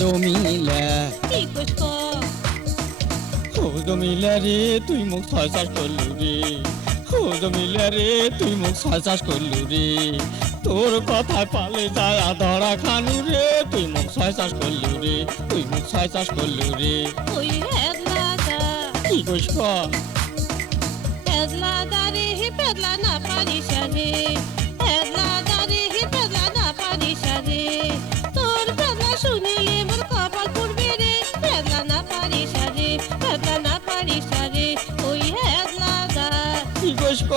জমিলা কি কইছ ও জমিলা রে তুই মুখ ছয় চাষ করলু রে ও জমিলা রে তুই মুখ ছয় চাষ করলু রে তোর কথায় পালে যায় ধরা খানু রে তুই মুখ ছয় চাষ করলু রে তুই মুখ ছয় চাষ করলু রে ওই হেদলাদা কি কইস ক হেদলাদা রে পেদলা না পারিস রে হেদলাদা রে পেদলা না পারিস রে তোর পেদলা শুনিলে মোর কপাল পুড়বে রে পেদলা না পারিস রে পেদলা না পারিস রে ওই হেদলাদা কি কইস ক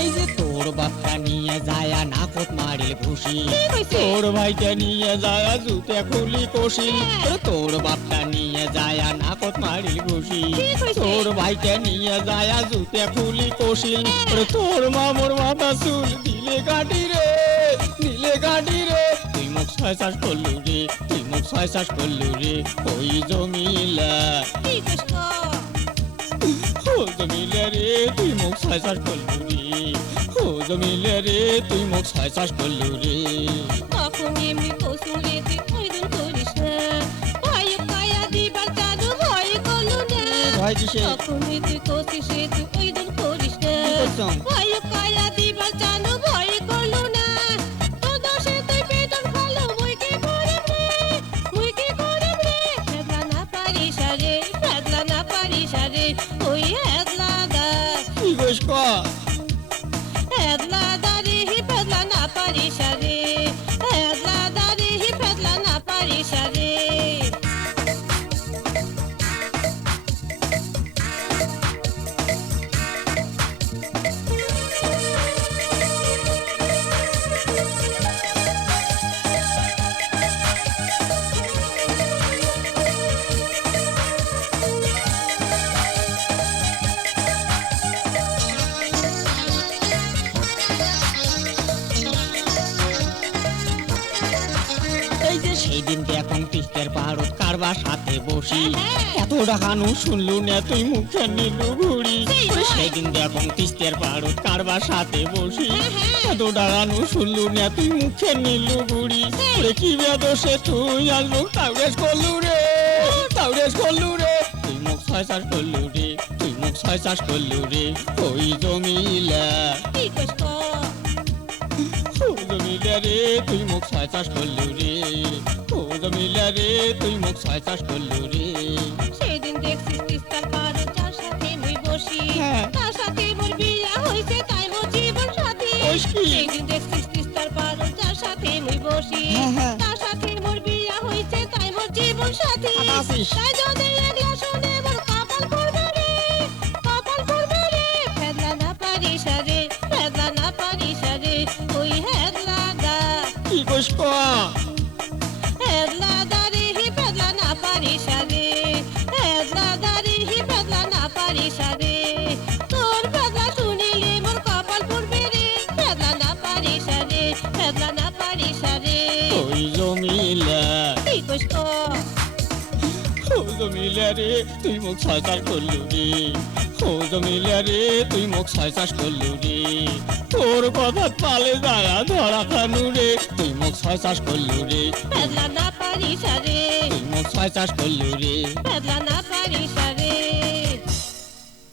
এই যে তোর বাপটা নিয়ে যায় নাকত মারিল ঘুষি তোর ভাইটা নিয়ে যায় জুতে খুলি কষি তোর বাপটা নিয়ে যায় নাকত মারিল ঘুষি তোর ভাইটা নিয়ে যায় জুতে খুলি কষিল তোর মামুর মাথা চুল দিলে কাটি রে তুই মুখ ছয় চাষ করলু রে তুই মুখ ছয় চাষ করলু রে ওই জমিলা কি কইছ ও জমিলা রে তুই মুখ ছয় চাষ করলু রে ও জমিলা রে তুই মুখ ছয় চাষ করলু রে তখন এমনি কসুরে তুই কইদিন করিস না ভয় কায়া দিবার চালু ভয় করলু না ভয় কিসে তখন তুই কসিস তুই কইদিন করিস না করছম? ভয় কায়া দিবার চালু ভয় করলু না তো দোষে তুই পেটন খালো মুই কি করিম রে ফেদলা না পারিস রে ওই হেদলাদা কি কইস ক হেদলাদা রে ফেদলা না পারিস রে হেদলাদা রে ফেদলা না পারিস রে এই যে সেই দিন এখন তিস্তের পাহাড়ত কারবার সাথে বসি এত ডাকানু শুনলু না তুই মুখে নিলু ঘুড়ি সেই দিন এখন তিস্তের পাহাড়ত কারবার সাথে বসি এত ডাকানু শুনলু না তুই মুখে নিলু ঘুড়ি কি বেদোষে তুই আসবো তাউরেস করলু রে তুই মুখ ছয় চাষ করলু রে তুই মুখ ছয় চাষ করলু রে ওই জমিলা কি কইছ ও জমিলা রে তুই মুখ ছয় চাষ করলু রে ও জমিলা রে তুই মুখ ছয় চাষ করলু রে সেদিন দেখছিস তিস্তার পাড়ে যার সাথে মুই বসি হ্যাঁ। তার সাথে মোর বিয়া হইছে তাই মোর জীবন সাথী কইস কি? সেদিন দেখছিস তিস্তার পাড়ে যার সাথে মুই বসি হ্যাঁ। তার সাথে মোর বিয়া হইছে তাই মোর জীবন সাথী আছিস। তাই যদি একলা শুনে মোর কপাল পড়বে রে ফেদলা না পারিস রে ওই হেদলাদা কি কইস ক হেদলাদা রে ফেদলা না পারিস রে হেদলাদা রে ফেদলা না পারিস রে তোর ফেদলা শুনিলে মোর কপাল পড়বে রে ফেদলা না পারিস রে ওই জমিলা কি কইস ও জমিলা রে তুই মুখ ছয় চাষ করলু রে ও জমিলা রে তুই মুখ ছয় চাষ করলু রে তোর কথা পালে যায় ধরা খানু রে তুই মুখ ছয় চাষ করলু রে ফেদলা না পারিস রে তুই মুখ ছয় চাষ করলু রে ফেদলা না